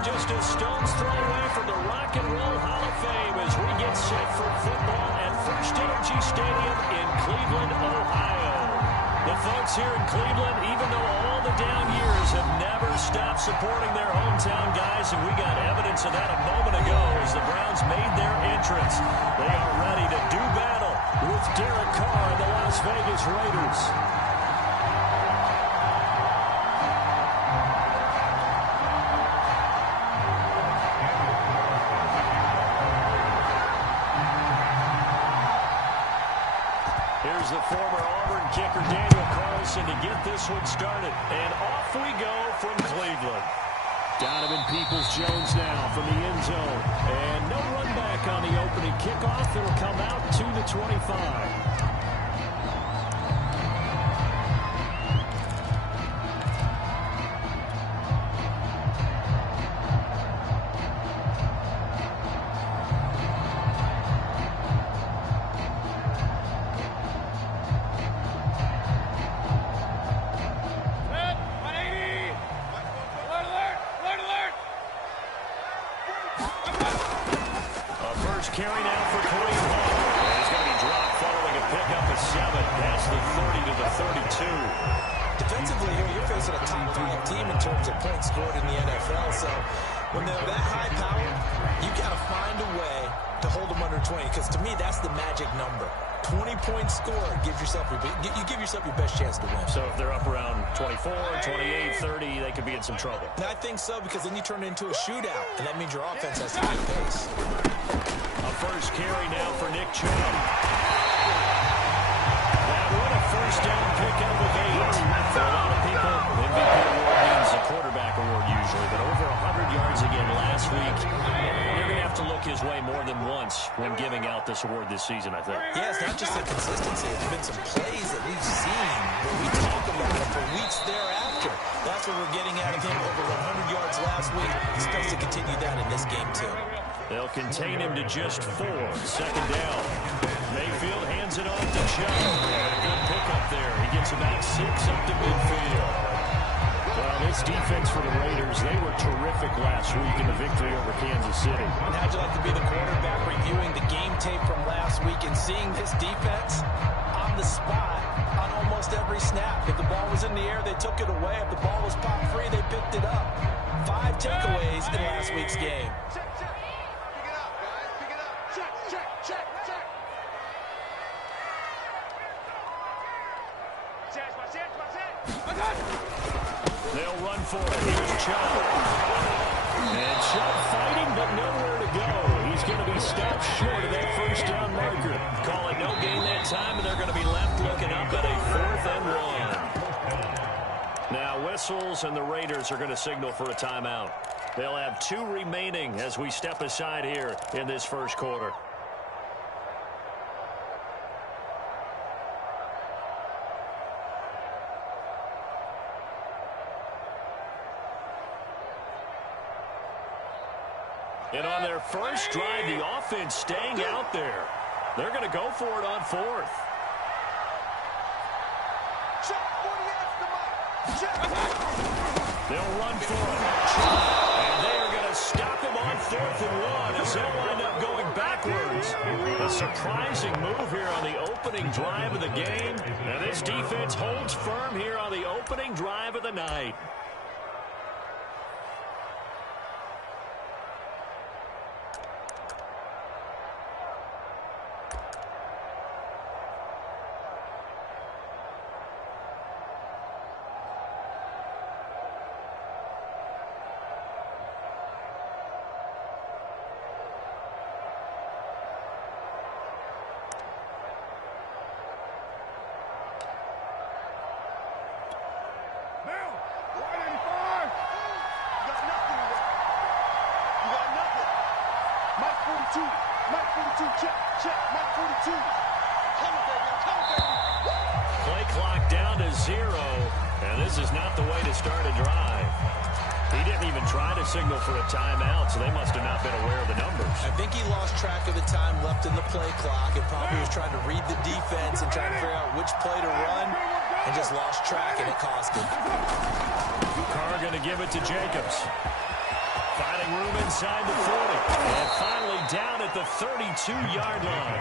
We're just a stone's throw away from the Rock and Roll Hall of Fame as we get set for football at First Energy Stadium in Cleveland, Ohio. The folks here in Cleveland, even though all the down years, have never stopped supporting their hometown guys, and we got evidence of that a moment ago as the Browns made their entrance. They are ready to do battle with Derek Carr and the Las Vegas Raiders. Here's the former Auburn kicker Daniel Carlson to get this one started. And off we go from Cleveland. Donovan Peoples-Jones now from the end zone. And no run back on the opening kickoff. It'll come out to the 25. Carry now for Cody Hall. He's going to be dropped following a pickup at 7 past the 30 to the 32. Defensively here, you're facing a top 5 team in terms of points scored in the NFL. So when they're that high powered, you got to find a way to hold them under 20. Because to me, that's the magic number. 20-point score gives yourself you give yourself your best chance to win. So if they're up around 24, 28, 30, they could be in some trouble. And I think so, because then you turn it into a shootout, and that means your offense has to keep pace. A first carry now for Nick Chubb. That would a first down pickup with 8. For a lot of people, MVP award means a quarterback award usually, but over 100 yards again last week. They're going to have to look his way more than once when giving out this award this season, I think. Yeah, it's not just the consistency. There's been some plays that we've seen where we talk about it for weeks thereafter. That's what we're getting out of him, over 100 yards last week. He's supposed to continue that in this game, too. They'll contain him to just 4. Second down. Mayfield hands it off to Chubb. A good pickup there. He gets about 6 up to midfield. Well, this defense for the Raiders, they were terrific last week in the victory over Kansas City. And how'd you like to be the quarterback reviewing the game tape from last week and seeing this defense on the spot on almost every snap? If the ball was in the air, they took it away. If the ball was pop free, they picked it up. 5 takeaways in last week's game. They'll run for it. Here's Chubb. And Chubb fighting, but nowhere to go. He's going to be stopped short of that first down marker. Call it no gain that time, and they're going to be left looking up at a 4th and 1. Now whistles, and the Raiders are going to signal for a timeout. They'll have 2 remaining as we step aside here in this first quarter. And on their first drive, the offense staying out there. They're going to go for it on 4th. They'll run for it. And they are going to stop him on 4th and 1 as they'll wind up going backwards. A surprising move here on the opening drive of the game. And this defense holds firm here on the opening drive of the night. Play clock down to 0, and this is not the way to start a drive. He didn't even try to signal for a timeout, so they must have not been aware of the numbers. I think he lost track of the time left in the play clock and probably was trying to read the defense and trying to figure out which play to run and just lost track, and it cost him. Carr going to give it to Jacobs. Finding room inside the 40. And finally down at the 32-yard line.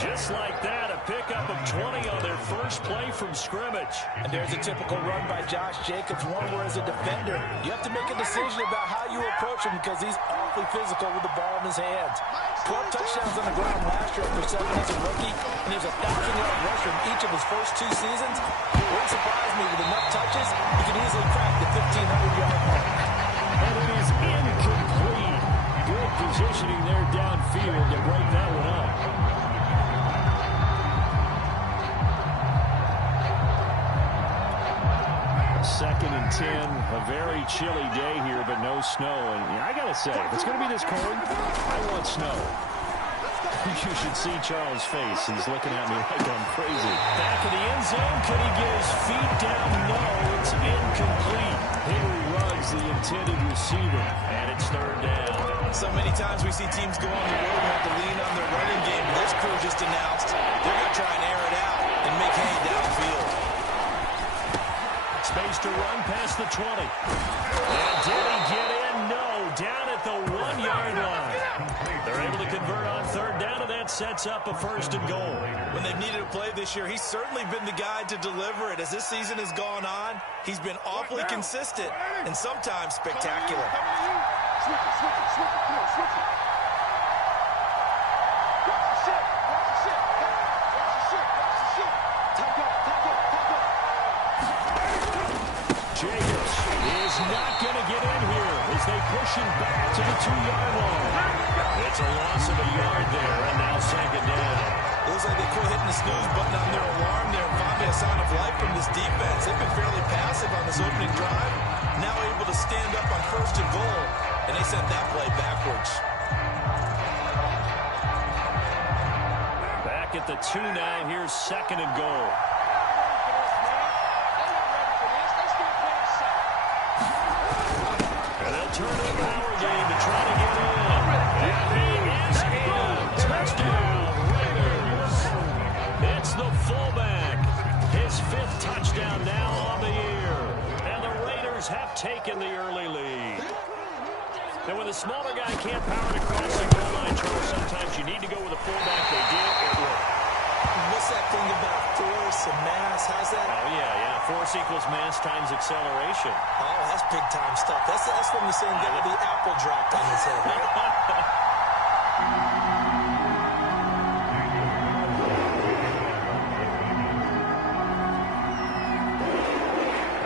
Just like that, a pickup of 20 on their first play from scrimmage. And there's a typical run by Josh Jacobs, one where as a defender, you have to make a decision about how you approach him because he's awfully physical with the ball in his hands. 12 touchdowns on the ground last year after 7 as a rookie, and he was a 1,000-yard rusher in each of his first 2 seasons. It wouldn't surprise me with enough touches, he could easily crack the 1,500-yard mark. And it is incomplete. Good positioning there downfield to break that one up. Second and 10, a very chilly day here, but no snow. And I got to say, if it's going to be this cold, I want snow. You should see Charles' face. He's looking at me like I'm crazy. Back in the end zone. Could he get his feet down? No, it's incomplete. Henry Ruggs, the intended receiver, and it's third down. So many times we see teams go on the road and have to lean on their running game. This crew just announced they're going to try and air it out and make hay downfield. Space to run past the 20. And did he get in? No, down at the 1-yard line. They're able to convert on third down, and that sets up a first and goal. When they've needed a play this year, he's certainly been the guy to deliver it. As this season has gone on, he's been awfully consistent and sometimes spectacular. Switch it. Come on, switch it. Watch the shit. Take off. Jacobs is not going to get in here as they push him back to the 2-yard line. It's a loss of a yard there, and now second down. It looks like they quit hitting the snooze button on their alarm there and finally a sign of life from this defense. They've been fairly passive on this opening drive. Now able to stand up on first and goal, and they sent that play backwards. Back at the 2 now. Here's second and goal. And they'll turn to the power game to try to get in. And he is in. Touchdown, Raiders. It's the fullback. His 5th touchdown now on the year. And the Raiders have taken the early lead. And when the smaller guy can't power it across the goal line, Charles, sometimes you need to go with a fullback. They did. It worked. What's that thing about force and mass? How's that? Oh, yeah. Force equals mass times acceleration. Oh, that's big-time stuff. That's from the same guy the apple dropped on his head, right?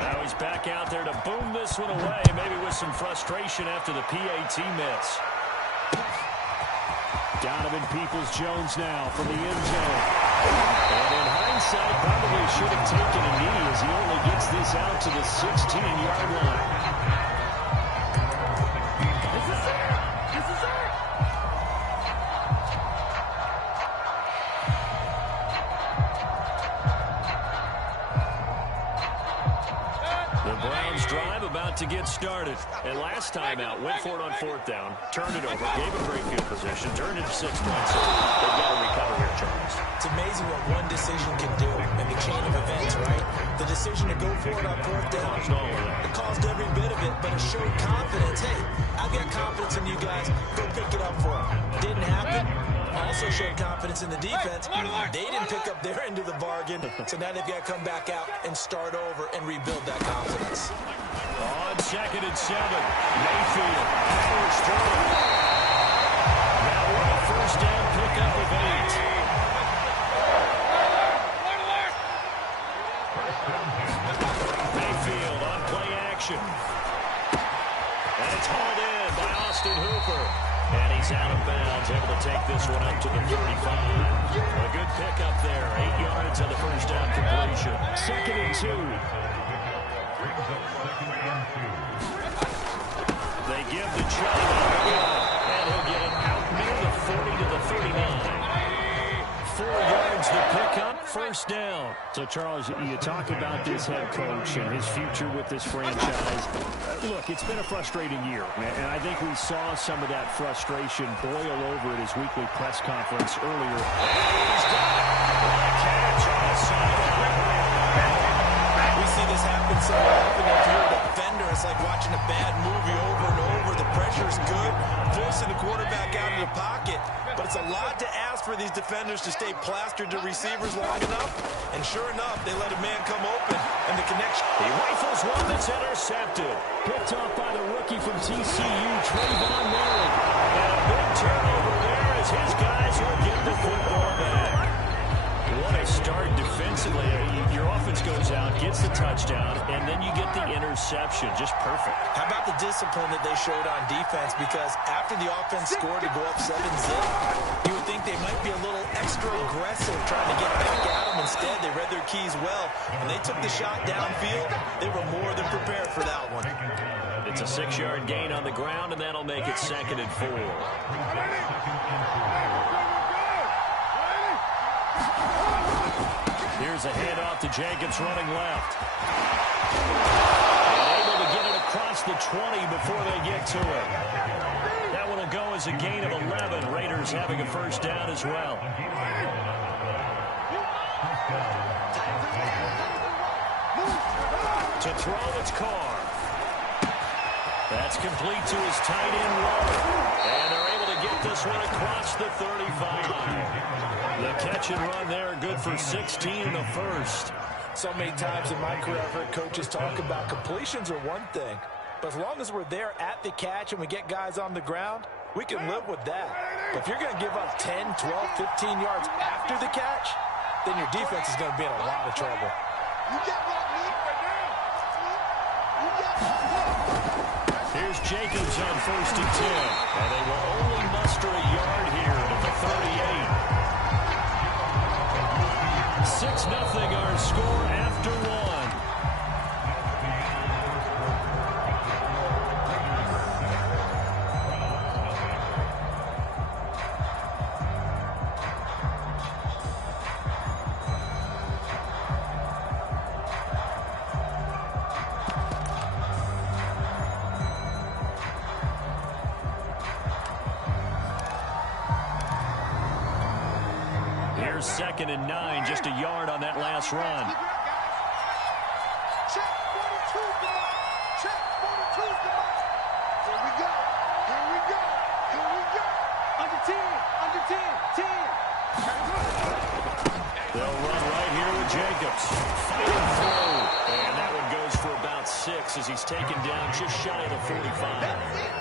Now he's back out there to boom this one away, maybe with some frustration after the PAT miss. Donovan Peoples-Jones now from the end zone. And in hindsight, probably should have taken a knee as he only gets this out to the 16-yard line. This is it. The Browns drive about to get started. And last time out, went for it on 4th down, turned it over, gave a great field position, turned it to 6 points. They've got to recover here, Charles. It's amazing what one decision can do in the chain of events, right? The decision to go for it on 4th down, it caused every bit of it, but it showed confidence. Hey, I've got confidence in you guys. Go pick it up for them. Didn't happen. Also showed confidence in the defense. They didn't pick up their end of the bargain, so now they've got to come back out and start over and rebuild that confidence. On 2nd and 7, Mayfield powers through. Now with a first down pickup of 8. Mayfield on play action. And it's hauled in by Austin Hooper. And he's out of bounds, able to take this one up to the 35. A good pickup there. 8 yards on the first down completion. 2nd and 2. They give the Chubb and he'll get it out near the 40 to the 39. 4 yards the pickup, first down. So, Charles, you talk about this head coach and his future with this franchise. Look, it's been a frustrating year, and I think we saw some of that frustration boil over at his weekly press conference earlier. He's got it. What a catch on the sideline. We see this happen so often. If you're a defender, It's like watching a bad movie over and over. The pressure's good, forcing the quarterback out of the pocket. But it's a lot to ask for these defenders to stay plastered to receivers long enough. And sure enough, they let a man come open, and the connection. He rifles one that's intercepted. Picked off by the rookie from TCU, Trayvon Mullen. And a big turnover there as his guys will get the football back. What a start defensively. Your offense goes out, gets the touchdown, and then you get the interception. Just perfect. How about the discipline that they showed on defense? Because after the offense scored to go up 7-0, you would think they might be a little extra aggressive trying to get back at them. Instead, they read their keys well. When they took the shot downfield, they were more than prepared for that one. It's a 6-yard gain on the ground, and that'll make it 2nd and 4. Here's a handoff to Jacobs running left. And able to get it across the 20 before they get to it. That one will go as a gain of 11. Raiders having a first down as well. To throw, it's Carr. That's complete to his tight end, Waller. And they're able to get this one across the 35. The catch and run there, good for 16 in the first. So many times in my career, I've heard coaches talk about completions are one thing. But as long as we're there at the catch and we get guys on the ground, we can live with that. But if you're going to give up 10, 12, 15 yards after the catch, then your defense is going to be in a lot of trouble. Here's Jacobs on 1st and 10. And they will only muster a yard here at the 38. 6-0 our score after one. Here's 2nd and 9, just a yard on that last run. Check 42's the mark. Check 42's the mark. Here we go. Here we go. Here we go. Under 10. Under 10. 10. They'll run right here with Jacobs. Fighting through. And that one goes for about 6 as he's taken down just shy of the 45.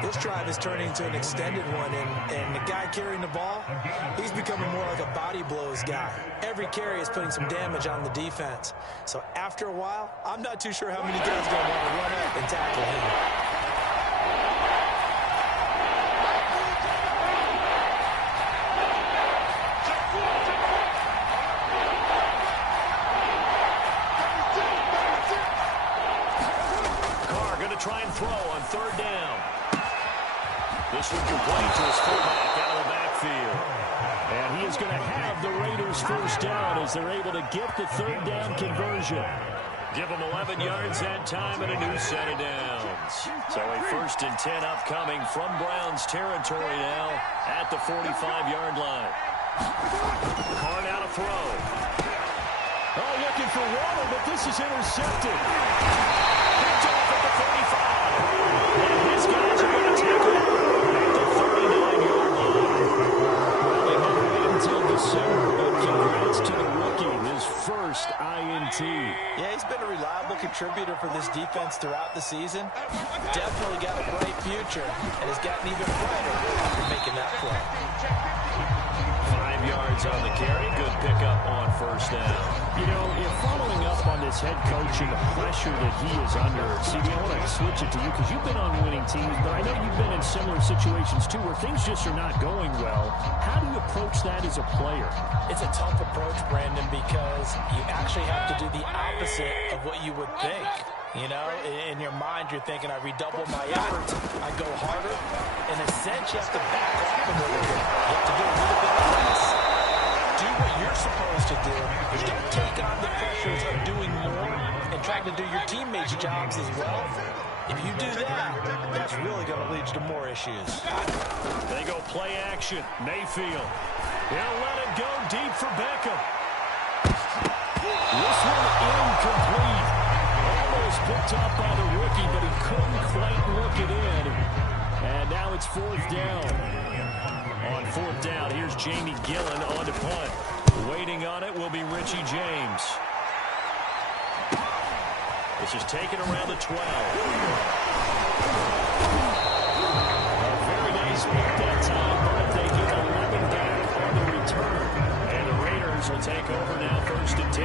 This drive is turning into an extended one, and the guy carrying the ball, he's becoming more like a body blows guy. Every carry is putting some damage on the defense. So after a while, I'm not too sure how many guys are going to want to run up and tackle him. Carr going to try and throw on 3rd down. This one complete to his fullback out of the backfield. And he is going to have the Raiders first down as they're able to get the 3rd down conversion. Give them 11 yards that time and a new set of downs. So a 1st and 10 upcoming from Browns territory now at the 45-yard line. Carr now to throw. Oh, looking for Waller, but this is intercepted. Picked off at the 35. And his guys are going to tackle it. December, but congrats to the rookie, his first INT. Yeah, he's been a reliable contributor for this defense throughout the season. Definitely got a bright future and has gotten even brighter after making that play. 5 yards on the carry. Good pickup on 1st down. You know, if following up on this head coach and the pressure that he is under, CD, I want to switch it to you because you've been on winning teams, but I know you've been in similar situations too where things just are not going well. How do you approach that as a player? It's a tough approach, Brandon, because you actually have to do the opposite of what you would think. You know, in your mind, you're thinking, I redouble my efforts, I go harder. In a sense, you have to back off a little bit. You have to do a little bit less. Do what you're supposed to do. Don't take on the pressures of doing more and trying to do your teammates' jobs as well. If you do that, that's really going to lead to more issues. They go play action. Mayfield. They'll let it go deep for Beckham. This one incomplete. Almost picked up by the rookie. risky, but he couldn't quite look it in. And now it's fourth down. On fourth down, here's Jamie Gillen on to punt. Waiting on it will be Richie James. This is taken around the 12. A very nice punt that time, but they get 11 back on the return. And the Raiders will take over now, 1st and 10.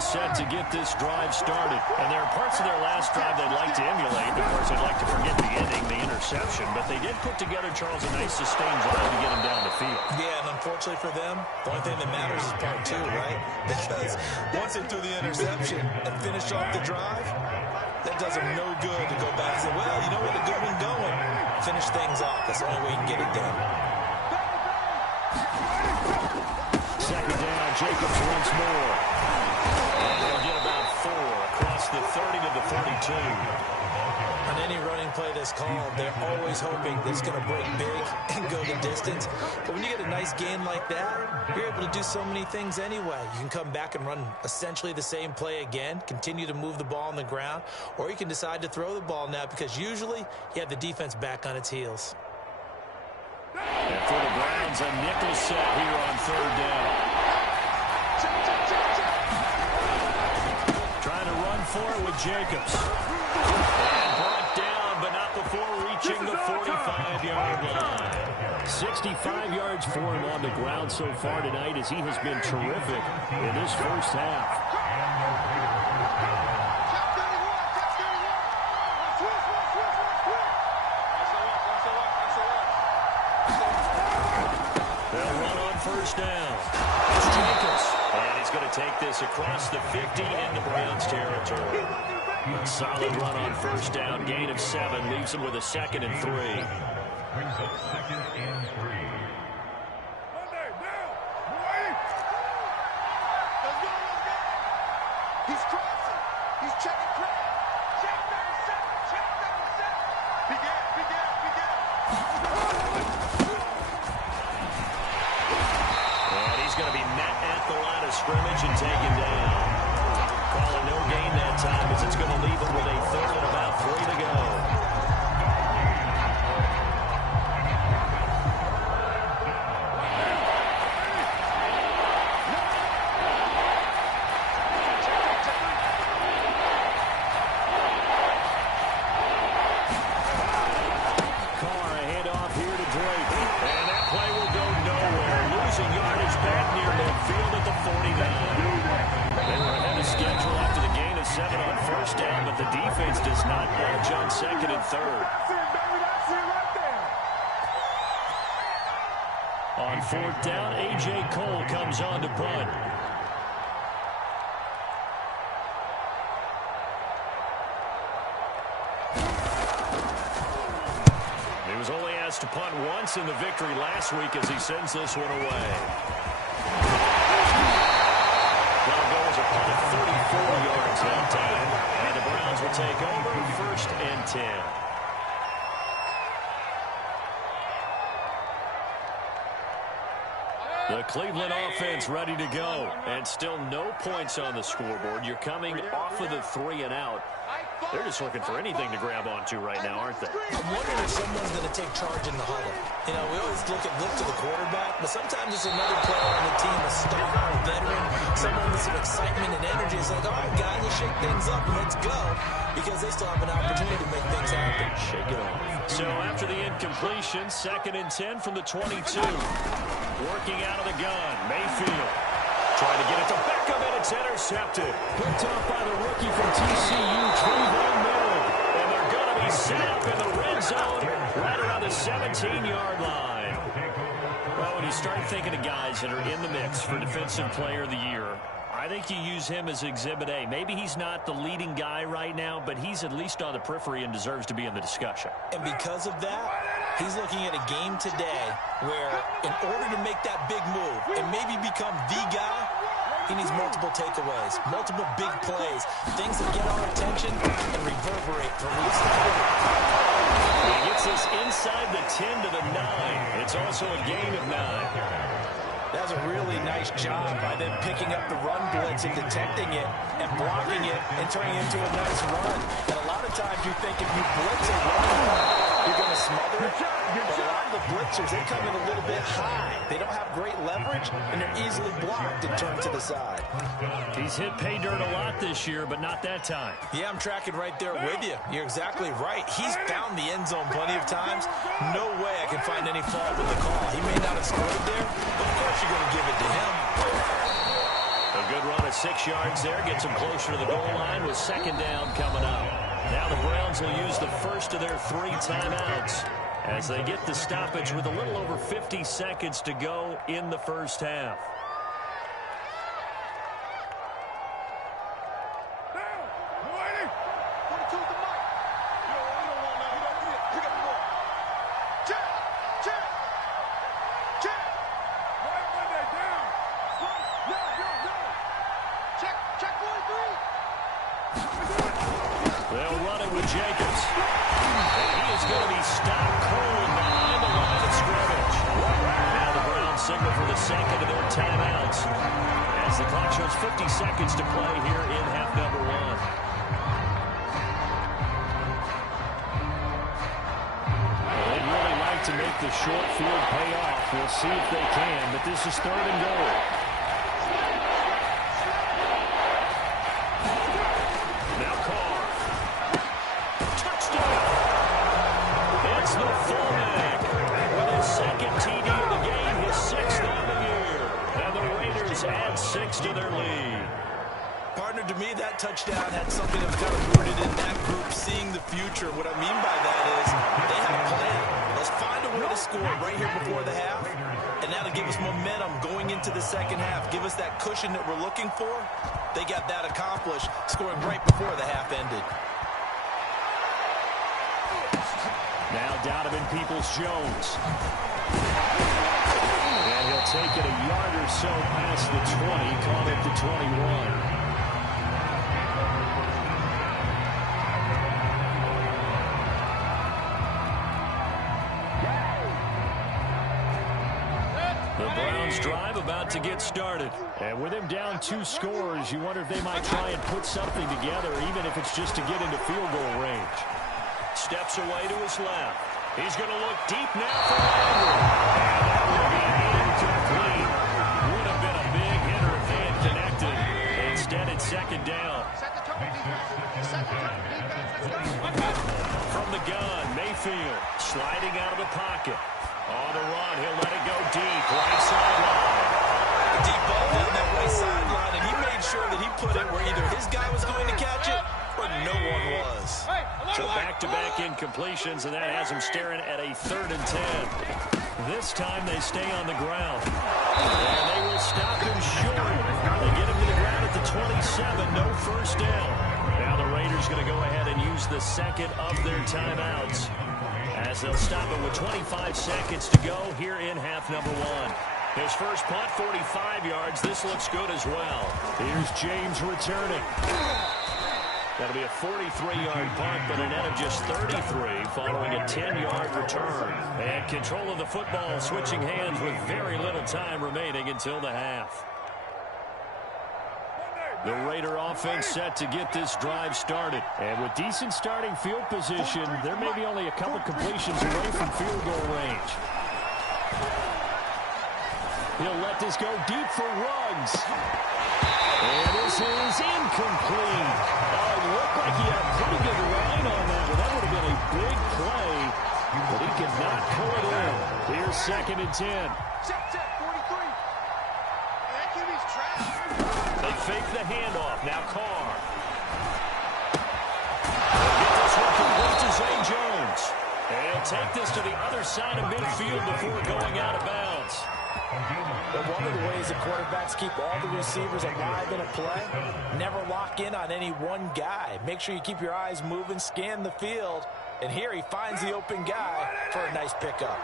Set to get this drive started. And there are parts of their last drive they'd like to emulate. Of course, they'd like to forget the ending, the interception. But they did put together, Charles, a nice sustained drive to get them down the field. Yeah, and unfortunately for them, the only thing that matters is part 2, right? Because once they threw the interception and finished off the drive, that does them no good to go back and say, well, you know what, a good one going. Finish things off. That's the only way you can get it done. Second down, Jacobs once more. And they'll get about 4 across the 30 to the 32. On any running play that's called, they're always hoping that it's going to break big and go the distance. But when you get a nice gain like that, you're able to do so many things anyway. You can come back and run essentially the same play again, continue to move the ball on the ground, or you can decide to throw the ball now because usually you have the defense back on its heels. And for the Browns, a nickel set here on 3rd down. Trying to run for it with Jacobs. And brought down, but not before reaching the 45-yard line. 65 yards for him on the ground so far tonight as he has been terrific in this first half. They'll run on 1st down. It's Jacobs. And he's going to take this across the 50 into Browns territory. Solid run on 1st down. Gain of 7 leaves him with a 2nd and 3. Brings up 2nd and 3. He's crossing. He's checking crowd. Check number 7. Check number 7. Begin. And he's going to be met at the line of scrimmage and taken down. Calling no gain that time as it's going to leave him with a 3rd and about 3 to go. The defense does not budge on 2nd and 3rd. On 4th down, A.J. Cole comes on to punt. He was only asked to punt once in the victory last week as he sends this one away. That'll go as a punt of 34 yards that time. And the Browns will take over 1st and 10. The Cleveland offense ready to go. And still no points on the scoreboard. You're coming off of the 3 and out. They're just looking for anything to grab onto right now, aren't they? I'm wondering if someone's going to take charge in the huddle. You know, we always look to the quarterback, but sometimes it's another player on the team, a star, a veteran, someone with some excitement and energy. It's like, all right, guys, let's shake things up and let's go, because they still have an opportunity to make things happen. Shake it off. So after the incompletion, 2nd and 10 from the 22. Working out of the gun, Mayfield. Trying to get it to Beckham, and it's intercepted. Picked off by the rookie from TCU, Trayvon Moehrig. And they're going to be set up in the red zone right around the 17-yard line. Well, when you start thinking of guys that are in the mix for Defensive Player of the Year, I think you use him as Exhibit A. Maybe he's not the leading guy right now, but he's at least on the periphery and deserves to be in the discussion. And because of that, he's looking at a game today where in order to make that big move and maybe become the guy, He needs multiple takeaways, multiple big plays, things that get our attention and reverberate for weeks to come. He gets us inside the 10 to the 9. It's also a gain of 9. That was a really nice job by them picking up the run blitz and detecting it and blocking it and turning it into a nice run. And a lot of times you think if you blitz a run, you're going to smother it. But a lot of the blitzers, they come in a little bit high. They don't have great leverage, and they're easily blocked and turned to the side. He's hit pay dirt a lot this year, but not that time. Yeah, I'm tracking right there with you. You're exactly right. He's found the end zone plenty of times. No way I can find any fault with the call. He may not have scored there, but of course you're going to give it to him. A good run of 6 yards there. Gets him closer to the goal line with second down coming up. Now the Browns will use the first of their 3 timeouts as they get the stoppage with a little over 50 seconds to go in the first half. They'll run it with Jacobs. And he is going to be stopped cold behind the line of scrimmage. Now the Browns signal for the second of their timeouts as the clock shows 50 seconds to play here in half number 1. Well, they'd really like to make the short field pay off. We'll see if they can, but this is 3rd and goal. Add 6 to their lead. Partner, to me, that touchdown had something that was kind of rooted in that group seeing the future. What I mean by that is they had a plan. Let's find a way to score right here before the half, and that'll give us momentum going into the second half. Give us that cushion that we're looking for. They got that accomplished, scoring right before the half ended. Now Donovan Peoples-Jones. And he'll take it a yard or so past the 20, caught at the 21. The Browns drive about to get started. And with him down 2 scores, you wonder if they might try and put something together, even if it's just to get into field goal range. Steps away to his left. He's going to look deep now for Landry. And that will be incomplete. Would have been a big hitter if they had connected. Instead, it's second down. From the gun, Mayfield sliding out of the pocket. On the run, he'll let it go deep. Right sideline. Deep ball down that right sideline, and he made sure that he put it where either his guy was going to catch it or no one was. So back-to-back incompletions, and that has him staring at a 3rd and 10. This time they stay on the ground. And they will stop him short. They get him to the ground at the 27. No first down. Now the Raiders going to go ahead and use the second of their timeouts, as they'll stop it with 25 seconds to go here in half number 1. His first punt, 45 yards. This looks good as well. Here's James returning. That'll be a 43-yard punt, but a net of just 33 following a 10-yard return. And control of the football switching hands with very little time remaining until the half. The Raider offense set to get this drive started. And with decent starting field position, there may be only a couple completions away from field goal range. He'll let this go deep for Ruggs. And this is incomplete. It looked like he had a pretty good line on that one. That would have been a big play, but he could not pull it in. Here's 2nd and 10. Check, 43. That QB's trash. They fake the handoff. Now Carr. Get this one complete to Zay Jones. And he'll take this to the other side of midfield before going out of bounds. But one of the ways that quarterbacks keep all the receivers alive in a play, never lock in on any one guy. Make sure you keep your eyes moving, scan the field, and here he finds the open guy for a nice pickup.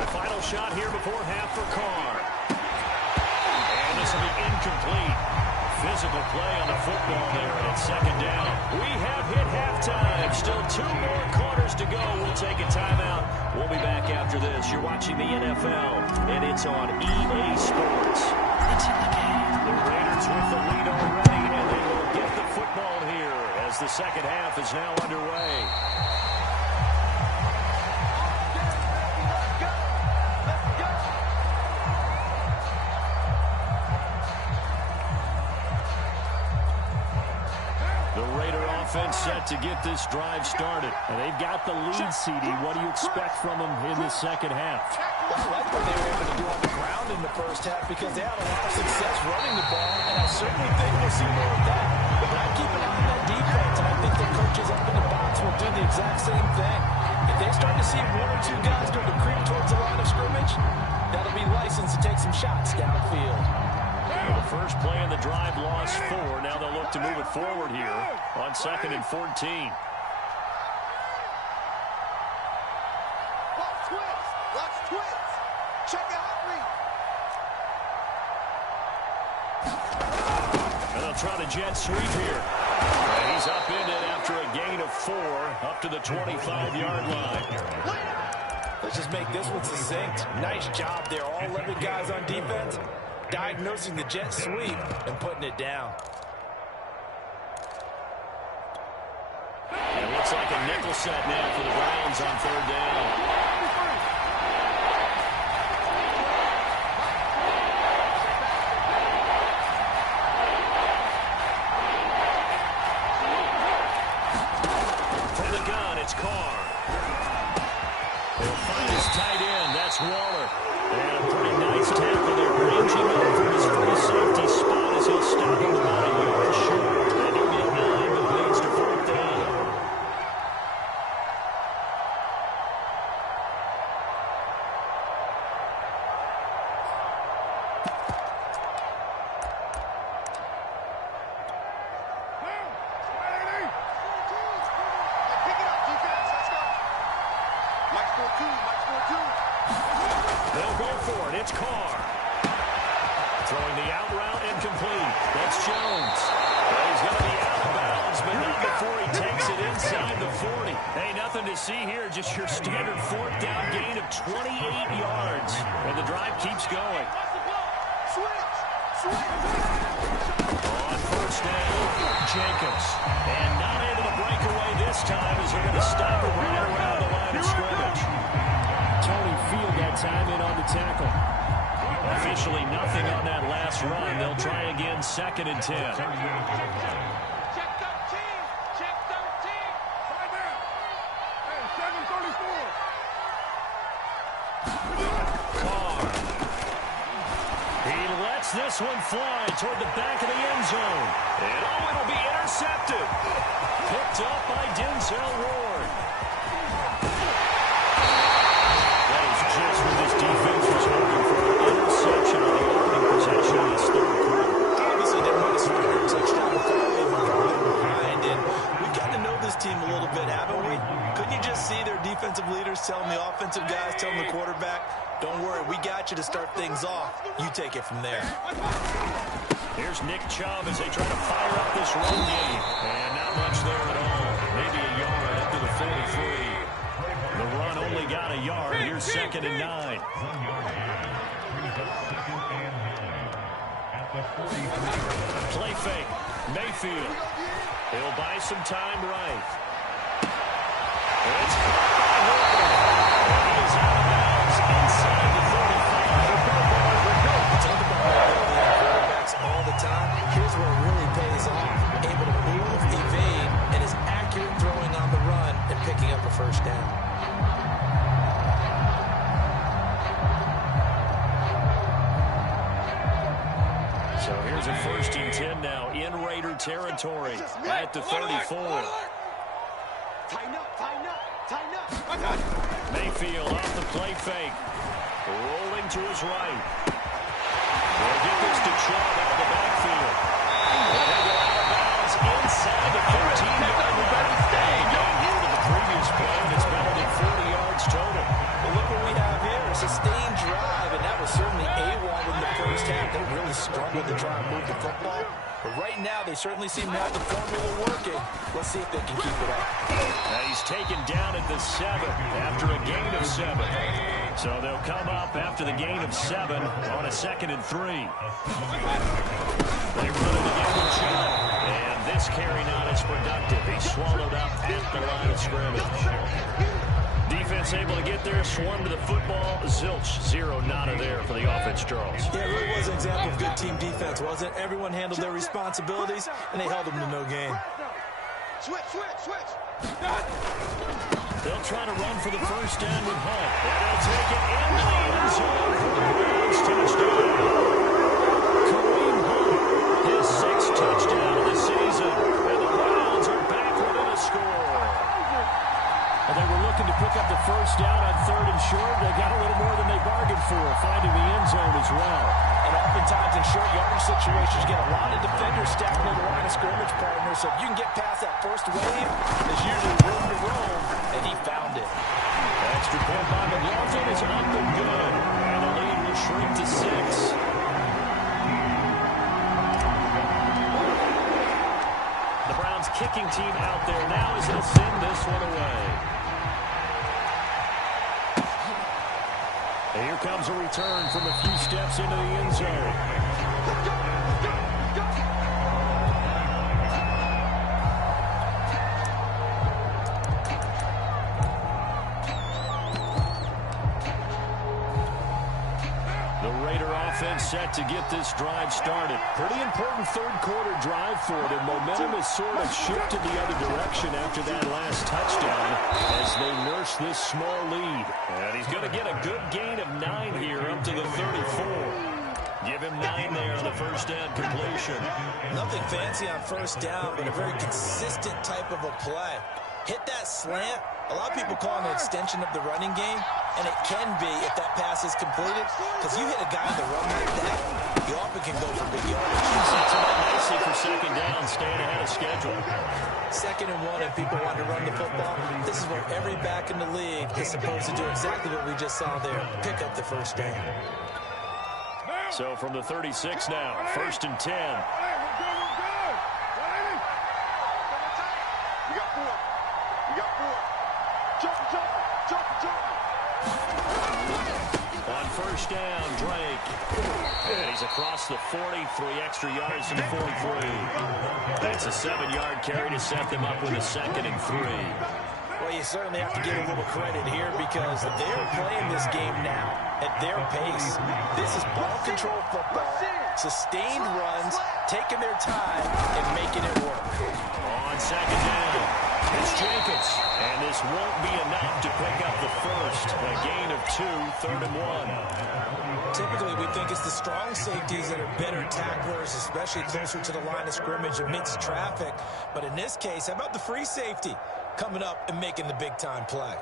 The final shot here before half for Carr. And this will be incomplete. Physical play on the football there, and it's second down. We have hit halftime. Still 2 more quarters to go. We'll take a timeout. We'll be back after this. You're watching the NFL, and it's on EA Sports. The Raiders with the lead already, and they will get the football here as the second half is now underway. Offense set to get this drive started. And they've got the lead, CD. What do you expect from them in the second half? Well, I like what they were able to do on the ground in the first half because they had a lot of success running the ball, and I certainly think we'll see more of that. But I keep an eye on that defense, and I think the coaches up in the box will do the exact same thing. If they start to see 1 or 2 guys start to creep towards the line of scrimmage, that'll be license to take some shots downfield. Well, the first play in the drive lost 4. Now they'll look to move it forward here on 2nd and 14. Watch twist. Watch twist. Check out read. And they'll try the jet sweep here. And he's upended after a gain of 4 up to the 25-yard line. Let's just make this one succinct. Nice job there. All 11 guys on defense diagnosing the jet sweep and putting it down. It looks like a nickel set now for the Browns on 3rd down. From the gun, it's Carr. They'll find his tight end. That's Waller. And a pretty nice tackle there, ranging over his free safety spot as he'll stop him about a yard short. And he'll get 9, but leads to 4th down. They'll go for it. It's Carr. Throwing the out route incomplete. That's Jones. Well, he's going to be out of bounds, but not before he takes it inside the 40. Hey, nothing to see here. Just your standard 4th down gain of 28 yards. And the drive keeps going. On 1st down, Jacobs. And not able to break away this time as they're going to stop it right around the line of scrimmage. Tony Field that time in on the tackle. Officially nothing on that last run. They'll try again 2nd and 10. Check 13. Check 13. Right there. Hey, 734. Carr. He lets this one fly toward the back of the end zone. And it'll be intercepted. Picked up by Denzel Ward. That is just what this defense was hoping for. Interception on the opening possession of this 3rd quarter. Obviously, they might have scored a touchdown before they were falling behind. And we've got to know this team a little bit, haven't we? Couldn't you just see their defensive leaders telling the offensive guys, telling the quarterback, don't worry, we got you to start things off. You take it from there. Here's Nick Chubb as they try to fire up this run game. And not much there at all. Maybe a yard up to the 43. The run only got a yard. Here's 2nd and 9. Play fake. Mayfield. He'll buy some time right. It's caught by Hooker. He is out of bounds inside the 35. Talk about mobility in quarterbacks all the time. Here's where it really pays off. Able to move, evade, and is accurate throwing on the run and picking up a 1st down. So here's a 1st and 10 now in Raider territory at the 34. Tighten up, tighten up, tighten up. Mayfield off the play fake. Rolling to his right. They'll get this to Chubb out of the backfield. And they go out of bounds inside the 13-yard line. Down here to the previous play, and it's better than 40 yards total. But look what we have here. A sustained struggled to try and move the football. But right now, they certainly seem to have the formula working. Let's see if they can keep it up. Now he's taken down at the 7 after a gain of 7. So they'll come up after the gain of 7 on a 2nd and 3. They run it again with John. And this carry not as productive. He's swallowed up at the line of scrimmage. Defense able to get there, swarm to the football. Zilch, 0 nada there for the offense, Charles. Yeah, it really was an example of good team defense, wasn't it? Everyone handled their responsibilities, and they held them to no gain. Switch. They'll try to run for the first down with Hunt. And they'll take it into the end zone for the Browns touchdown. Kareem Hunt, his 6th touchdown of the season. And the Browns are back within a score. Well, they were looking to pick up the first down on 3rd and short. They got a little more than they bargained for, finding the end zone as well. And oftentimes in short yardage situations, you get a lot of defenders stacking in the line of scrimmage, partner. So if you can get past that first wave, there's usually room to roam, and he found it. Extra point by McLaughlin is up and good. And the lead will shrink to 6. The Browns kicking team out there now as they'll send this one away. And here comes a return from a few steps into the end zone. The Raider offense set to get this drive started. Pretty important third-quarter drive for them. Momentum has sort of shifted the other direction after that last touchdown as they nurse this small lead. And he's going to get a good gain of 9 here up to the 34. Give him 9 there on the first down completion. Nothing fancy on first down, but a very consistent type of a play. Hit that slant. A lot of people call it an extension of the running game, and it can be if that pass is completed, because you hit a guy on the run like that, you often can go for big yardage. Sets him up nicely for second down, staying ahead of schedule. 2nd and 1, and people want to run the football. This is where every back in the league is supposed to do exactly what we just saw there, pick up the first down. So from the 36 now, 1st and 10. On first down, Drake. And he's across the 40, 3 extra yards to the 43. That's a 7-yard carry to set them up with a 2nd and 3. Well, you certainly have to give a little credit here because they're playing this game now at their pace. This is ball control football, sustained runs, taking their time, and making it work. On 2nd down, it's Jacobs. And this won't be enough to pick up the first. A gain of 2, 3rd and 1. Typically, we think it's the strong safeties that are better tacklers, especially closer to the line of scrimmage amidst traffic. But in this case, how about the free safety coming up and making the big-time play?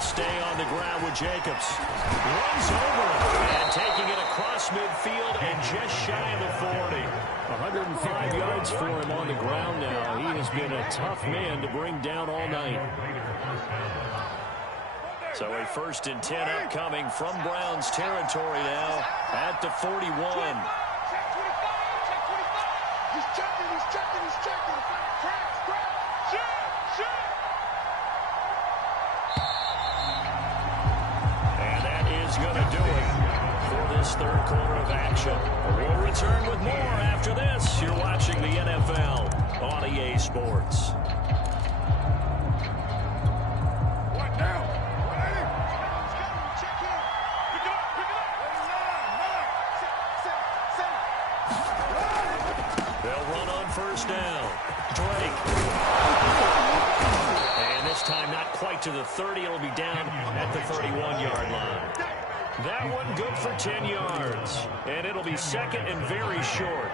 Stay on the ground with Jacobs. Runs over and taking it across midfield and just shy of the 40. 105 yards for him on the ground now. He has been a tough man to bring down all night. So a 1st and 10 upcoming from Browns territory now at the 41. He's checking. Going to do it for this 3rd quarter of action. We'll return with more after this. You're watching the NFL on EA Sports. What now? They'll run on first down. Drake. And this time not quite to the 30. It'll be down at the 31-yard line. That one good for 10 yards. And it'll be 2nd and very short.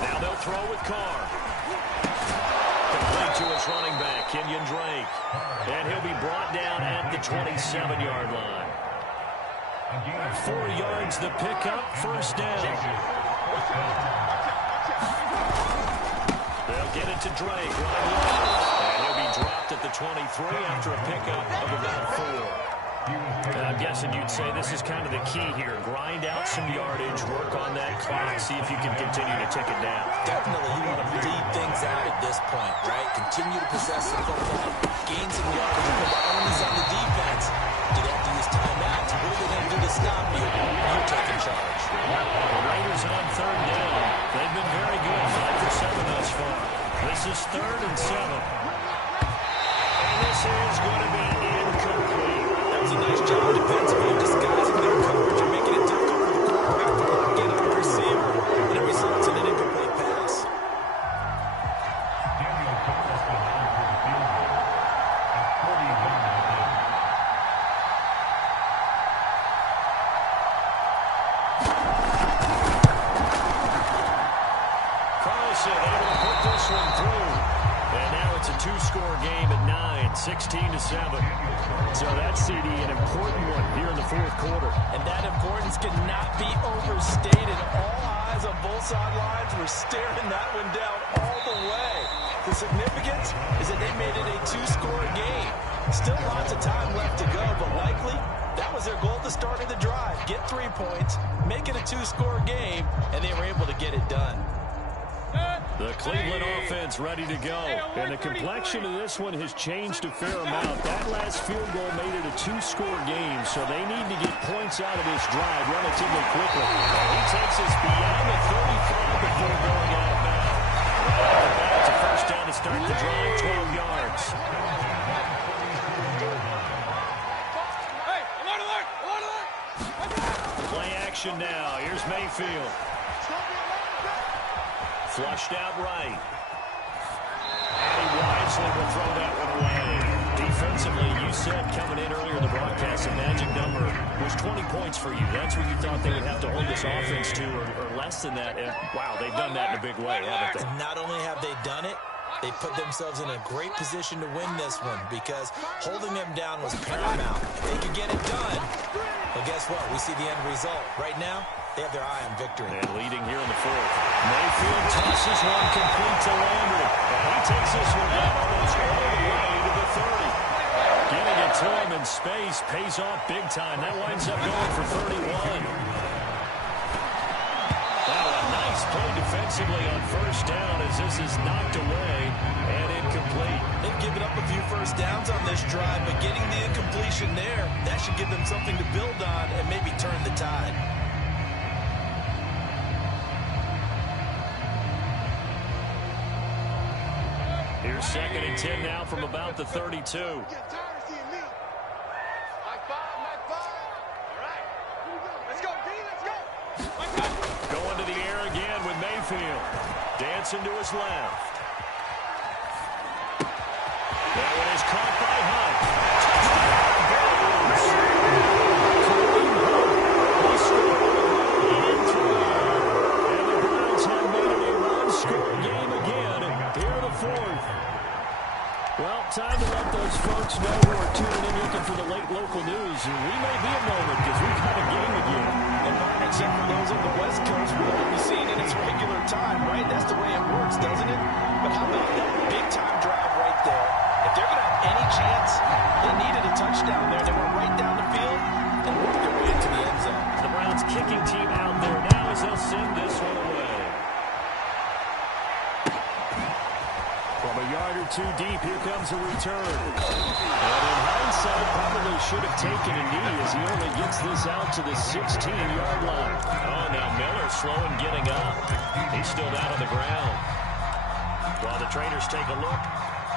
Now they'll throw with Carr. Complete to his running back, Kenyon Drake. And he'll be brought down at the 27-yard line. 4 yards the pickup, first down. They'll get it to Drake. And he'll be dropped at the 23 after a pickup of about 4. I'm guessing you'd say this is kind of the key here. Grind out some yardage, work on that clock, see if you can continue to tick it down. Definitely, you want to bleed things out at this point, right? Continue to possess the football, gain some yardage, put the onus on the defense. Do they have to use timeouts? What are they going to do to stop you? You're taking charge. The Raiders on third down. They've been very good, 5 for 7 thus far. This is 3rd and 7. And this is going to be incomplete. That was a nice job defensively, disguising their coverage and making it difficult for the quarterback to lock in on the receiver. And it results in an incomplete pass. Carlson able to put this one through. And now it's a 2-score game at 9, 16-7. So that CD, an important one here in the 4th quarter. And that importance cannot be overstated. All eyes on both sidelines were staring that one down all the way. The significance is that they made it a 2-score game. Still lots of time left to go, but likely that was their goal at the start of the drive. Get 3 points, make it a 2-score game, and they were able to get it done. The Cleveland offense ready to go. And the complexion of this one has changed a fair amount. That last field goal made it a 2-score game, so they need to get points out of this drive relatively quickly. He takes us beyond the 35 before going out of bounds. It's a first down to start the drive, 12 yards. Play action now. Here's Mayfield. Flushed out right. And he wisely will throw that one away. Defensively, you said coming in earlier in the broadcast, the magic number was 20 points for you. That's what you thought they would have to hold this offense to, or less than that. And, wow, they've done that in a big way, haven't they? And not only have they done it, they put themselves in a great position to win this one because holding them down was paramount. If they could get it done, well, guess what? We see the end result. Right now, they have their eye on victory. And leading here in the 4th. Mayfield tosses one complete to Landry. And he takes this one down almost all the way to the 30. Getting it to him in space pays off big time. That winds up going for 31. Now a nice play defensively on first down as this is knocked away and incomplete. They've given up a few first downs on this drive, but getting the incompletion there, that should give them something to build on and maybe turn the tide. Here's 2nd and 10 now from about the 32. Going to the air again with Mayfield. Dancing to his left. That one is caught by Hunt. He scored and through. And the Browns have made it a 1-score game again here in the 4th. Well, time to let those folks know who are tuning in looking for the late local news. And we may be a moment because we've got a game again. And not except for those on the West Coast, we won't be seeing it in its regular time, right? That's the way it works, doesn't it? But how about that big-time drive right there? If they're going to have any chance, they needed a touchdown there. They went right down the field and worked their way into the end zone. The Browns kicking team out there now as they'll send this one away. From a yard or two deep, here comes a return. And in hindsight, probably should have taken a knee as he only gets this out to the 16-yard line. Oh, now Miller slow in getting up. He's still down on the ground. While the trainers take a look,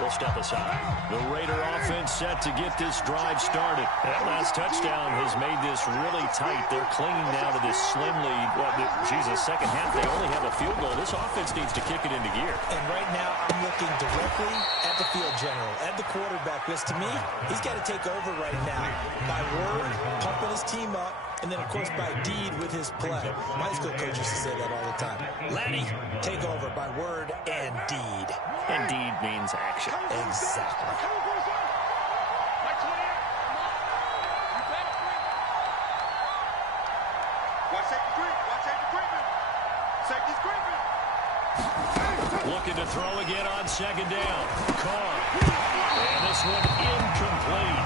we'll step aside. The Raider offense set to get this drive started. That last touchdown has made this really tight. They're clinging now to this slim lead. Well, the second half, they only have a field goal. This offense needs to kick it into gear. And right now, I'm looking directly at the field general, at the quarterback, because to me, he's got to take over right now. By word, pumping his team up, and then, of course, by deed with his play. My high school coach used to say that all the time. Laddie, take over by word and deed. And deed means action. Exactly. Watch safety creep. Watch safety creeping. Safety's creeping. Looking to throw again on second down. Carr. And this one incomplete.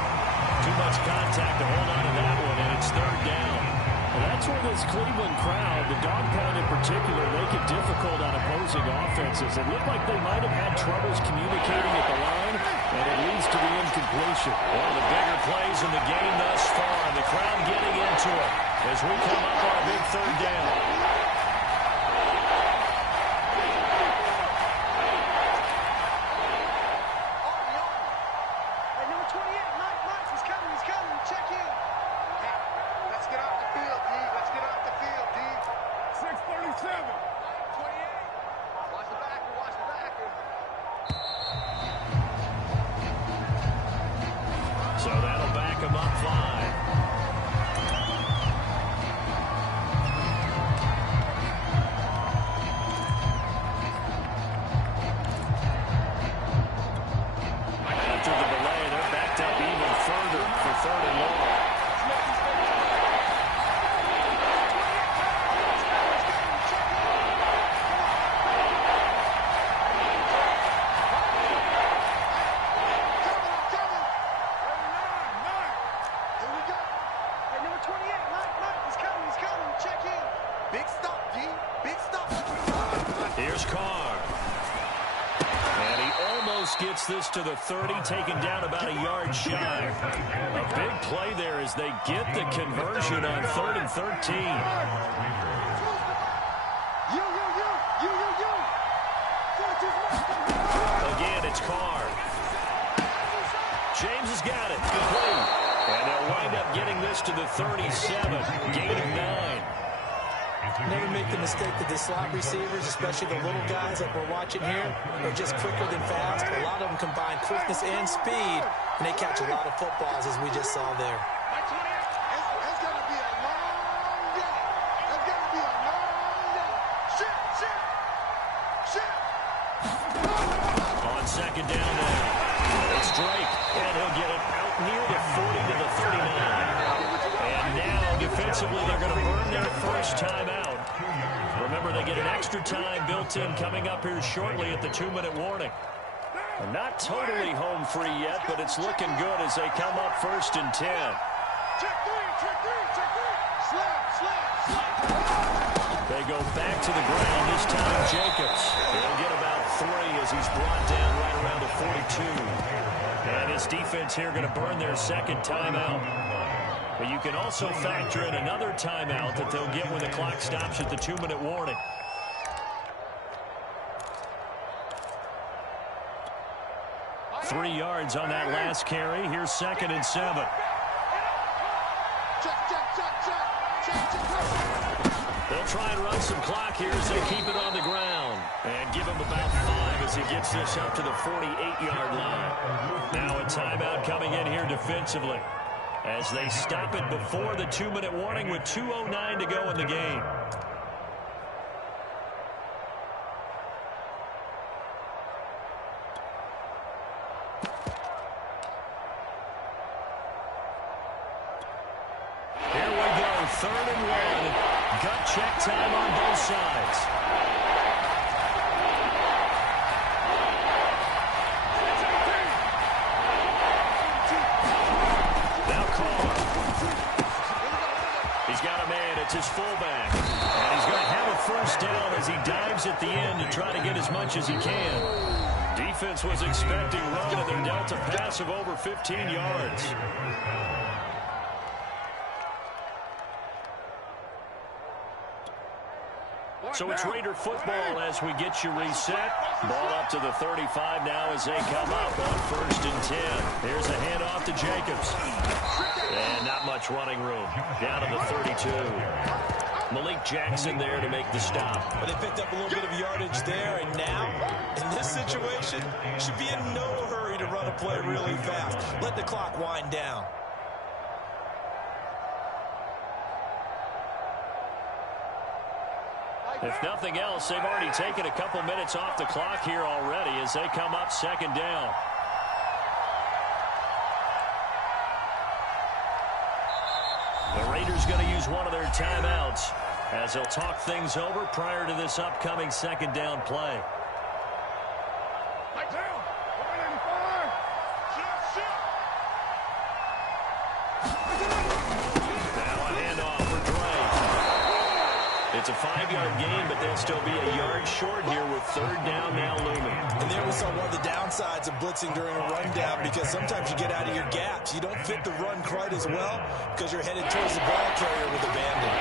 Too much contact to hold on to that one, and it's third down. Well, that's where this Cleveland crowd, the dog pound in particular, make it difficult on opposing offenses. It looked like they might have had troubles communicating at the line, and it leads to the incompletion. One of the bigger plays in the game thus far, and the crowd getting into it as we come up on a big third down. So that'll back him up 5. After the delay, they're backed up even further for third and long. Here's Carr. And he almost gets this to the 30, taken down about a yard shy. A big play there as they get the conversion on 3rd and 13. Again, it's Carr. James has got it. Complete. And they'll wind up getting this to the 37. Gain of 9. Never make the mistake that the slot receivers, especially the little guys like we're watching here, are just quicker than fast. A lot of them combine quickness and speed, and they catch a lot of footballs, as we just saw there. It's going to be a long day. It's going to be a long day. Shit. On second down now, it's Drake, and he'll get it out near the 40 to the 39. And now, defensively, they're going to burn their first timeout. Remember, they get an extra time built in coming up here shortly at the 2-minute warning. They're not totally home free yet, but it's looking good as they come up 1st and 10. Check three. Slap. They go back to the ground, this time Jacobs. He'll get about 3 as he's brought down right around the 42. And his defense here going to burn their second timeout. But you can also factor in another timeout that they'll get when the clock stops at the 2-minute warning. Three yards on that last carry. Here's 2nd and 7. Check. They'll try and run some clock here as they keep it on the ground. And give him about 5 as he gets this up to the 48-yard line. Now a timeout coming in here defensively, as they stop it before the 2-minute warning with 2:09 to go in the game. Here we go, 3rd and 1. Gut check time on both sides. He's got a man. It's his fullback. And he's going to have a first down as he dives at the end to try to get as much as he can. Defense was expecting run, and they're dealt a pass of over 15 yards. So it's Raider football as we get you reset. Ball up to the 35 now as they come up on 1st and 10. Here's a handoff to Jacobs. And not much running room. Down to the 32. Malik Jackson there to make the stop. But they picked up a little bit of yardage there, and now, in this situation, should be in no hurry to run a play really fast. Let the clock wind down. If nothing else, they've already taken a couple minutes off the clock here already as they come up second down. The Raiders going to use one of their timeouts as they'll talk things over prior to this upcoming second down play. It's a 5-yard gain, but they'll still be a yard short here with third down now looming. And there we saw one of the downsides of blitzing during a rundown, because sometimes you get out of your gaps. You don't fit the run quite as well because you're headed towards the ball carrier with abandon.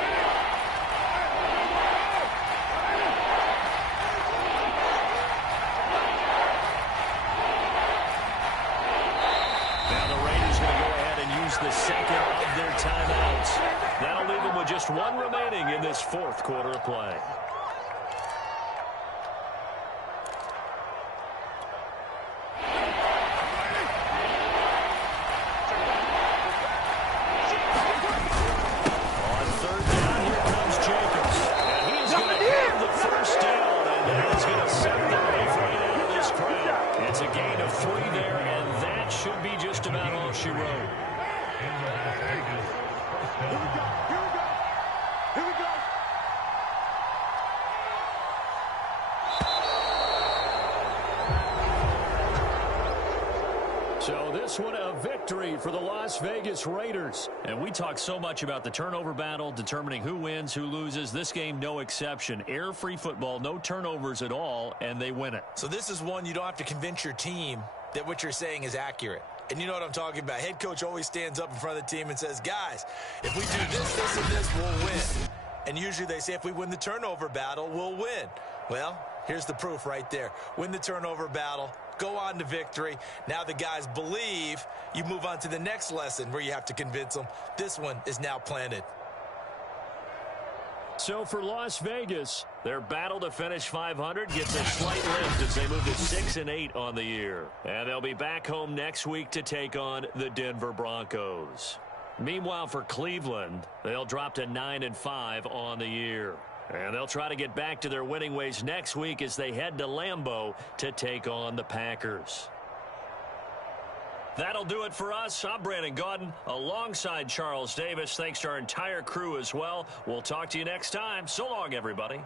Now the Raiders going to go ahead and use the second of their timeouts. That'll leave them with just one remaining in this fourth quarter of play. On third down, here comes Jacobs. And he's going to have the first down, and that is going to set the life right out of this crowd. It's a gain of 3 there, and that should be just about all she wrote. So this one a victory for the Las Vegas Raiders. And we talk so much about the turnover battle, determining who wins, who loses. This game, no exception. Air-free football, no turnovers at all, and they win it. So this is one you don't have to convince your team that what you're saying is accurate. And you know what I'm talking about. Head coach always stands up in front of the team and says, guys, if we do this, this, and this, we'll win. And usually they say if we win the turnover battle, we'll win. Well, here's the proof right there. Win the turnover battle. Go on to victory. Now the guys believe. You move on to the next lesson where you have to convince them. This one is now planted. So for Las Vegas, their battle to finish 500 gets a slight lift as they move to 6-8 on the year. And they'll be back home next week to take on the Denver Broncos. Meanwhile, for Cleveland, they'll drop to 9-5 on the year. And they'll try to get back to their winning ways next week as they head to Lambeau to take on the Packers. That'll do it for us. I'm Brandon Gaudin alongside Charles Davis. Thanks to our entire crew as well. We'll talk to you next time. So long, everybody.